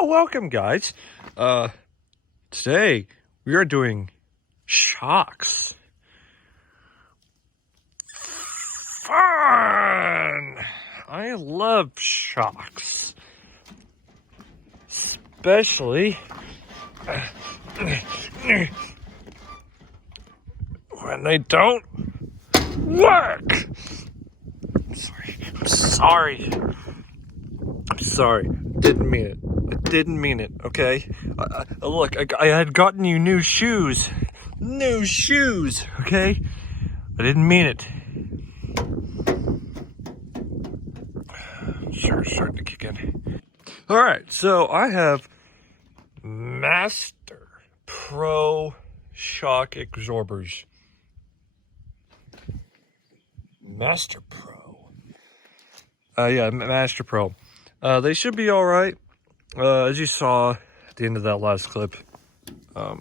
Oh, welcome, guys. Today we are doing shocks. Fun! I love shocks. Especially when they don't work. I'm sorry. Didn't mean it. I didn't mean it, okay? Look, I had gotten you new shoes. New shoes, okay? I didn't mean it. Sure, starting to kick in. Alright, so I have Master Pro shock absorbers. Master Pro. Yeah, Master Pro. They should be alright. As you saw at the end of that last clip, yeah,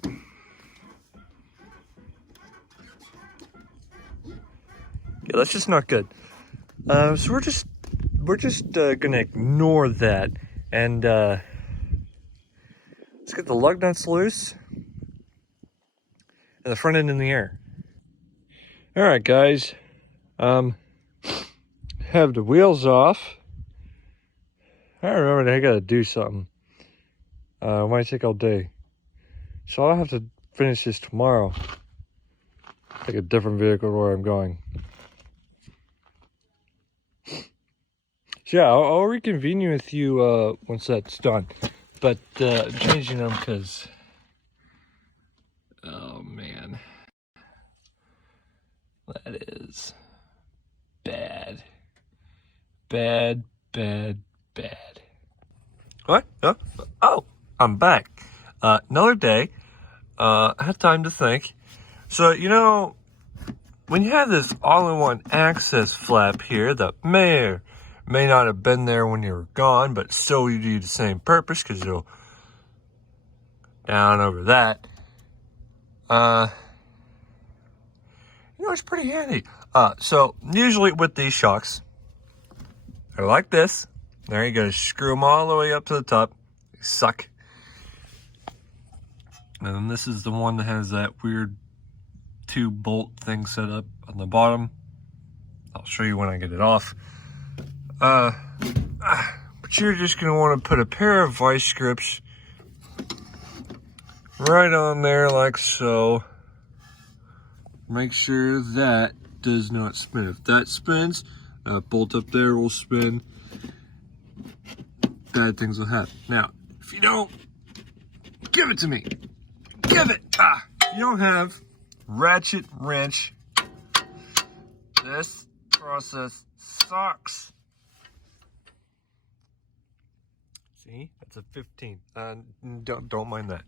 that's just not good. So we're just gonna ignore that and let's get the lug nuts loose and the front end in the air. All right, guys. Have the wheels off. I remember that I gotta do something. It might take all day. So I'll have to finish this tomorrow. Take a different vehicle where I'm going. So yeah, I'll reconvene with you once that's done. But I'm changing them because, oh man, that is bad. Bad. What? Oh, I'm back. Another day. I had time to think. So, you know, when you have this all-in-one access flap here that may or may not have been there when you were gone, but still you do the same purpose because it'll down over that. You know, it's pretty handy. So usually with these shocks, they're like this. There you go. Screw them all the way up to the top. They suck. And then this is the one that has that weird 2-bolt thing set up on the bottom. I'll show you when I get it off. But you're just going to want to put a pair of vice grips right on there like so. Make sure that does not spin. If that spins, that bolt up there will spin. Bad things will happen. Now, if you don't, give it to me. Give it. You don't have ratchet wrench. This process sucks. See, that's a 15. Don't mind that.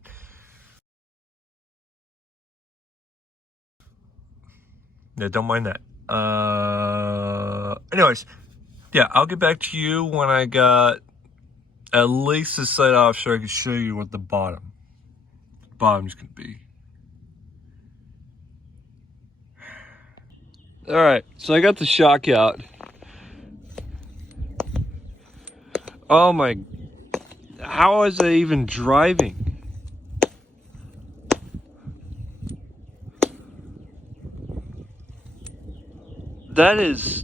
Yeah, don't mind that. Anyways, yeah, I'll get back to you when I got at least the side off so I can show you what the bottom's gonna be. All right, so I got the shock out. Oh my, how is it even driving? That is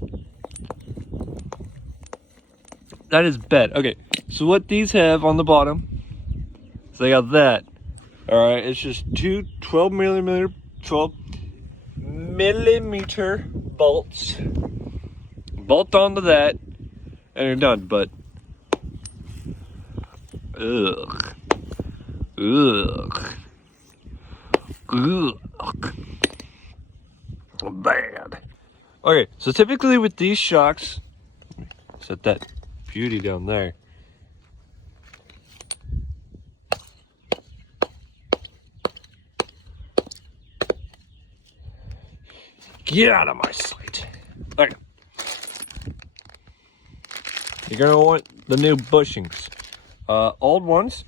bad. Okay, so what these have on the bottom, so they got that. All right, it's just two 12 millimeter bolts. Bolt onto that, and you're done. But ugh. Bad. Okay, so typically with these shocks, set that beauty down there. Get out of my sight. Okay. You're gonna want the new bushings. Old ones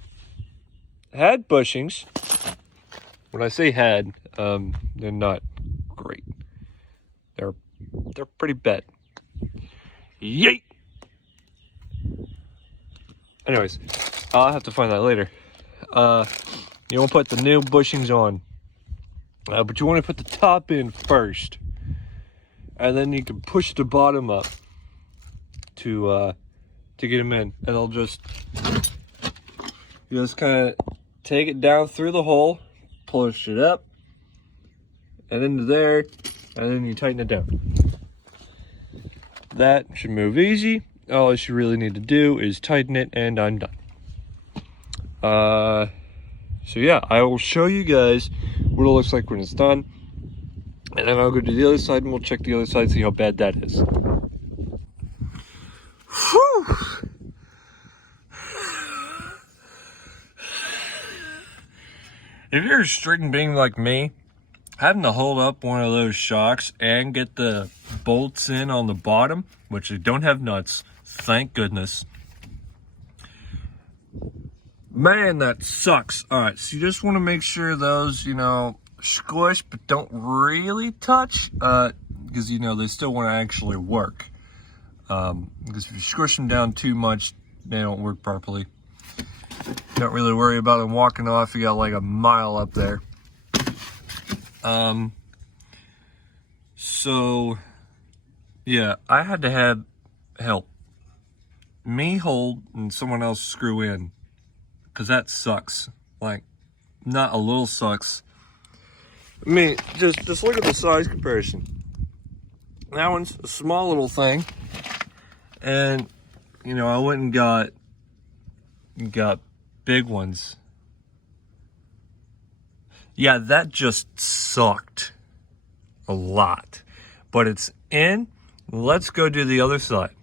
had bushings. When I say had, they're not great. They're pretty bad. Yay! Anyways, I'll have to find that later. You want to put the new bushings on, but you want to put the top in first, and then you can push the bottom up to get them in, and I'll just kind of take it down through the hole, push it up, and into there, and then you tighten it down. That should move easy. All you really need to do is tighten it, and I'm done. So yeah, I will show you guys what it looks like when it's done, and then I'll go to the other side and we'll check the other side, see how bad that is. Whew. If you're a string being like me, having to hold up one of those shocks and get the bolts in on the bottom, which they don't have nuts, thank goodness. Man, that sucks. All right, so you just want to make sure those, squish, but don't really touch, because, they still want to actually work. Because if you squish them down too much, they don't work properly. Don't really worry about them walking off. You got like a mile up there. So, yeah, I had to have help. Me hold and someone else screw in. Because that sucks. Like, not a little sucks. I mean, just look at the size comparison. That one's a small little thing. And, I went and got big ones. Yeah, that just sucked a lot. But it's in. Let's go do the other side.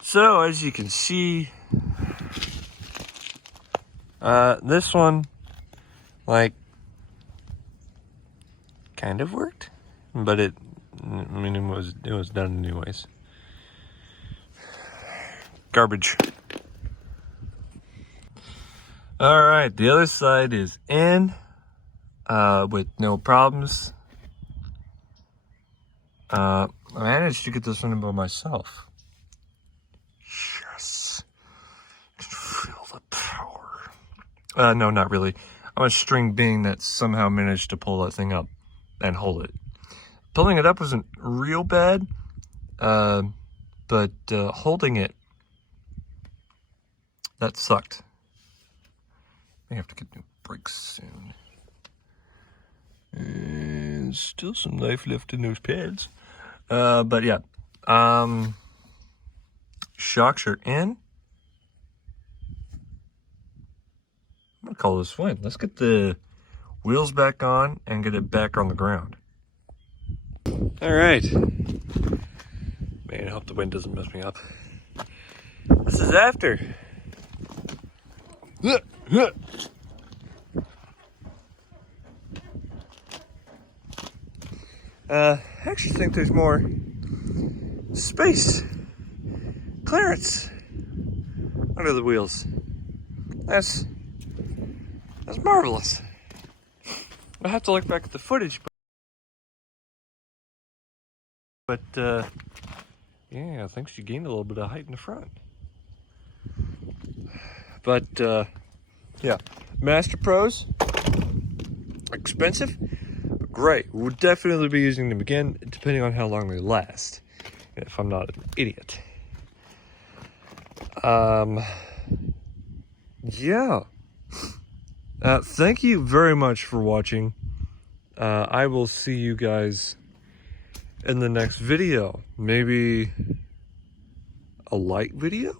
So, as you can see, this one, kind of worked, but it was done anyways. Garbage. All right, the other side is in, with no problems. I managed to get this one in by myself. Yes. I can feel the power. No, not really. I'm a string being that somehow managed to pull that thing up and hold it. Pulling it up wasn't real bad, but holding it, that sucked. I have to get new brakes soon. And still some life left in those pads. But yeah, shocks are in. I'm gonna call this win. Let's get the wheels back on and get it back on the ground. All right. Man, I hope the wind doesn't mess me up. This is after. I actually think there's more space, clearance under the wheels. That's marvelous. I have to look back at the footage, but yeah, I think she gained a little bit of height in the front. But yeah, Master Pros, expensive, but great. We'll definitely be using them again, depending on how long they last, if I'm not an idiot. Yeah. Thank you very much for watching. I will see you guys in the next video. Maybe a light video?